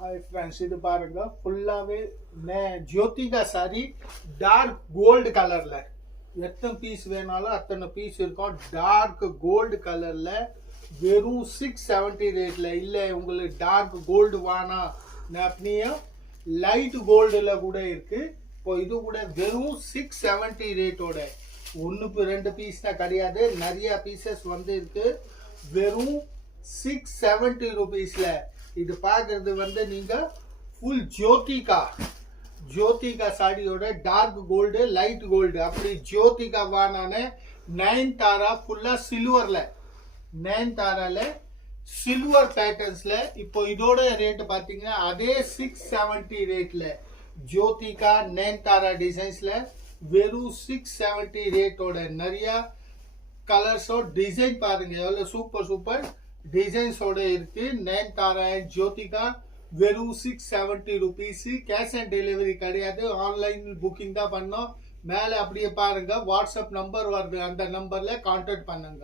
Hi friends, இது பாருங்க ஃபுல்லாகவே ஜோதிகா சாரி டார்க் கோல்டு கலரில் எத்தனை பீஸ் வேணாலும் அத்தனை பீஸ் இருக்கும். டார்க் கோல்டு கலரில் வெறும் 670 ரேட்டில். இல்லை உங்களுக்கு டார்க் கோல்டு வேணாம் அப்படியே லைட் கோல்டில் கூட இருக்குது. இப்போ இது கூட வெறும் 670 ரேட்டோட ஒன்றுக்கு 2 பீஸ் தான் கிடையாது, நிறையா பீசஸ் வந்து இருக்குது. வெறும் 670 ருபீஸில் இது பார்க்கறது வந்து நீங்கள் ஃபுல் ஜோதிகா சாடியோட டார்க் கோல்டு லைட் கோல்டு அப்படி ஜோதிகா வானான நயன்தாரா ஃபுல்லாக சில்வரில் நயன்தாராவில் சில்வர் பேட்டர்ன்ஸில். இப்போ இதோட ரேட்டு பார்த்தீங்கன்னா அதே 670 ரேட்டில் ஜோதிகா நயன்தாரா டிசைன்ஸில் வெறும் 670 ரேட்டோட நிறையா கலர்ஸோ டிசைன் பாருங்க எவ்வளோ சூப்பர் டிசைன்ஸோட இருக்கு. நயன்தாரா அண்ட் ஜோதிகா வெறும் 670 ருபீஸ். கேஷ் ஆன் டெலிவரி கிடையாது, ஆன்லைன் புக்கிங் தான் பண்ணோம். மேலே அப்படியே பாருங்க வாட்ஸ்அப் நம்பர் வருது, அந்த நம்பர்ல கான்டாக்ட் பண்ணுங்க.